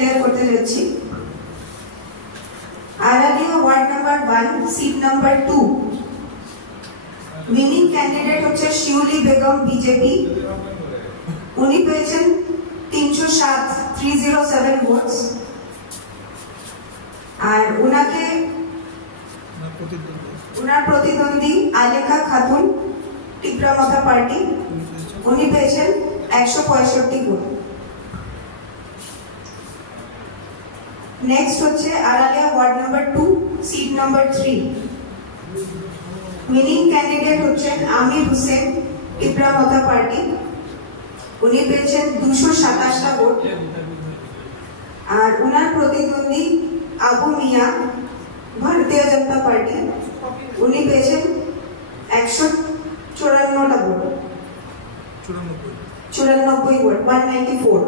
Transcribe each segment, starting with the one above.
ডিক্লেয়ার করতে যাচ্ছি। Aralia ward number 1 seat number 2 winning candidate হচ্ছে শিউলি বেগম বিজেপি। উনি পেয়েছেন 307 ভোটস। আর ওনার প্রতিদ্বন্দ্বী আলেখা খাতুন টিপরামাথা পার্টি, উনি পেয়েছেন 165 ভোট। নেক্সট হচ্ছে Aralia ward number 2 seat number 3 winning candidate হচ্ছেন আমির হোসেন টিপরামাথা পার্টি, উনি পেয়েছেন 227টা ভোট। আর ওনার প্রতিদ্বন্দ্বী আবু মিয়া ভারতীয় জনতা পার্টি, উনি পেয়েছেন 154টা ভোট, 94 ভোট, 194।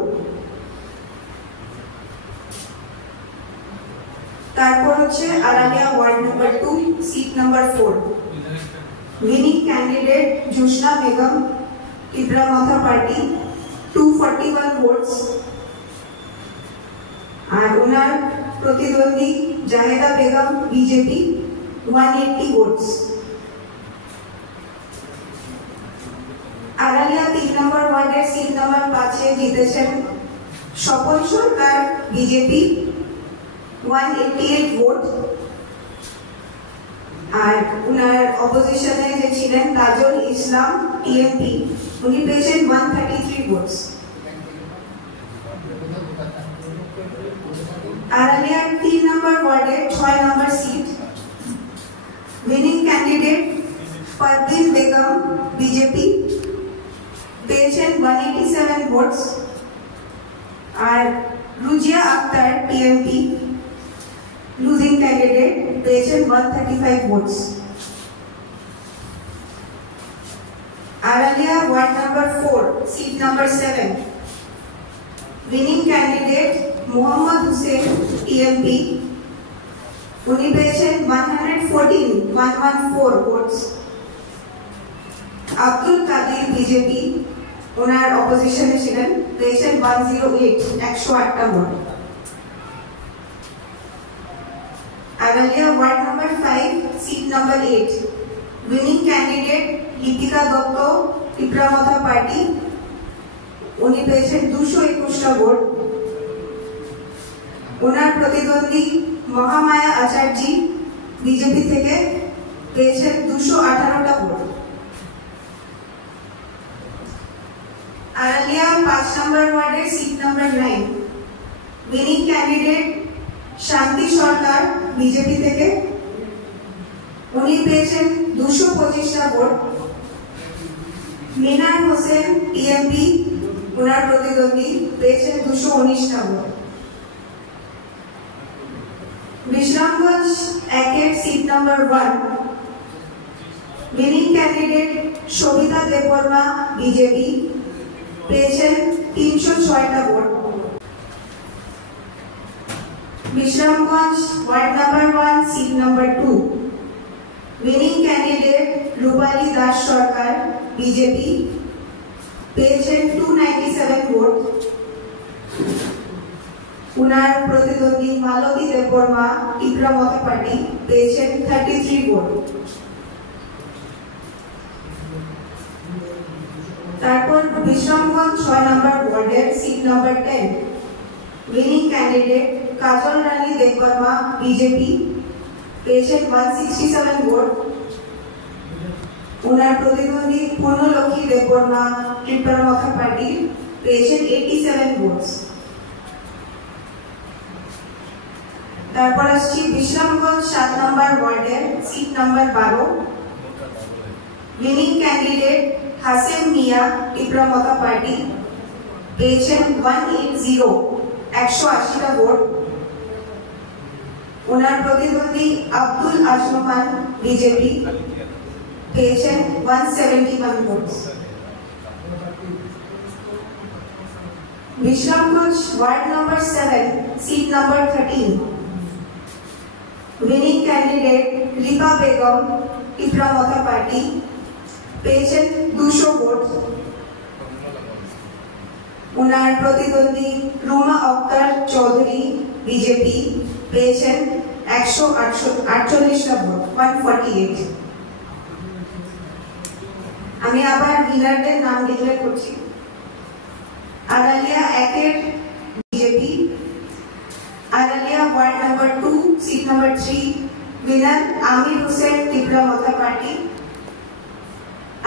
তারপর হচ্ছে Aralia ward number 2 seat number 4 winning candidate Josna Begum Tipra Motha party, 241 votes. আর ওনার প্রতিদ্বন্দ্বী Jaheda Begum BJP, 180 votes. Aralia 3 number ওয়ার্ডের সিট নাম্বার 5 জিতেছেন স্বপন সরকার বিজেপি, 188 ভোট। আর ওনার অপোজিশনে যে ছিলেন তাজুল ইসলাম টিএমপি, উনি পেয়েছেন 133 ভোটস। আরালিয়ার 3 নম্বর ওয়ার্ডের 6 number seat winning candidate Parvin Begum BJP, পেয়েছেন 187 ভোটস। আর Rujia Akter TMP losing candidate, পেয়েছেন 135 votes. Aralia ward number 4 seat number 7 winning candidate Mohammad Hossain TMP, উনি পেয়েছেন 114 ভোটস। আব্দুল কাদির বিজেপি, ওনার অপোজিশনে ছিলেন, পেয়েছেন 108টা vote. Aralia ward number 5 seat number 8 winning candidate Lipika Dutta Tipra Motha party, উনি পেয়েছেন 221টা ভোট। ওনার প্রতিদ্বন্দ্বী মহামায়া আচার্য বিজেপি থেকে পেয়েছেন 218টা ভোট। আরালিয়া 5 নম্বর ওয়ার্ডের সিট নাম্বার 9 উইনিং ক্যান্ডিডেট শান্তি সরকার বিজেপি থেকে, উনি পেয়েছেন 225টা ভোট। মিনার হোসেন টিএমপি, ওনার প্রতিদ্বন্দ্বী, পেয়েছেন 219টা vote. Bishramganj 1 seat number 1 winning candidate Sabita Debbarma BJP, পেয়েছেন 306টা vote. Bishramganj ward number 1 seat number 2 winning candidate Rupali Das Sarkar BJP, পেয়েছেন 297 ভোট। উনার প্রতিদ্বন্দ্বী মালতী দেববর্মা টিপরামাথা পার্টি, পেয়েছেন 33 ভোট। তারপর বিশ্রামগঞ্জ 6 নম্বর ওয়ার্ডের সিট নাম্বার 10 উইনিং ক্যান্ডিডেট কাজল রানী দেববর্মা বিজেপি, পেয়েছেন 167 ভোট। ওনার প্রতিদ্বন্দ্বী পূর্ণলক্ষ্মী দেববর্মা টিপরামাথা পার্টি, পেয়েছেন 87 ভোটস। তারপর আসছি বিশ্রামগঞ্জ 7 নম্বর ওয়ার্ডের seat number 12 winning candidate Hashem Mia Tipra Motha party, পেয়েছেন 180টা ভোট। ওনার প্রতিদ্বন্দ্বী আব্দুল আজমান বিজেপি, পেয়েছেন 171 vote. Bishramganj ward number 7 seat number 13 winning candidate Lipa Begum Tipra Motha party, পেয়েছেন 200 ভোট। ওনার প্রতিদ্বন্দ্বী রুমা আক্তার চৌধুরী বিজেপি পেয়েছেন 148টা ভোট 148। আমি আবার উইনারদের নাম ডিক্লেয়ার করছি। Aralia 1 BJP, Aralia ward number 2 seat number 3 winner Amir Hossain Tipra Motha party,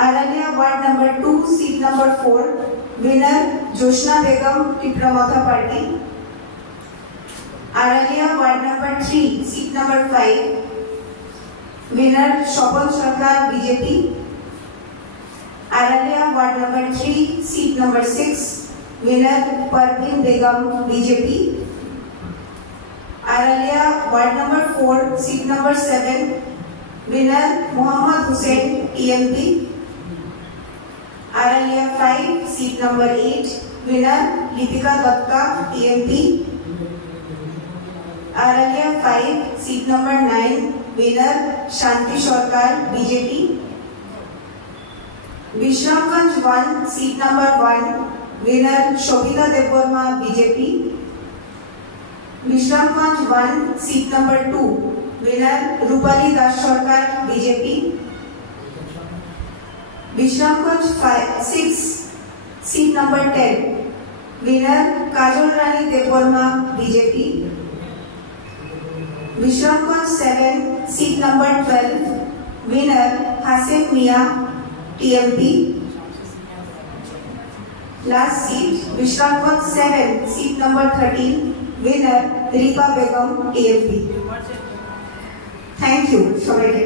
Aralia ward number 2 seat number 4 winner Josna Begum Tipra Motha party, Aralia ward number 3 seat number 5 winner Swapan Sarkar BJP, Aralia ward number 3 seat number 6 winner Parvin Begum BJP, Aralia ward number 4 seat number 7 winner Mohammad Hossain TMP, Aralia 5 seat number 8 winner Lipika Dutta TMP, Aralia 5 seat number 9 winner Shanti Sarkar BJP, Bishramganj 1 seat number 1 winner Shobhita Debbarma BJP, Bishramganj 1 seat number 2 winner Rupali Das Sarkar BJP, Bishramganj 6 seat number 10 winner Kajal Rani Debbarma BJP, Bishramganj 7 seat number 12 winner Hasin Mia TMP, last seat Bishramganj 7 seat number 13 winner Ripa Begum TMP. Thank you সবাইকে।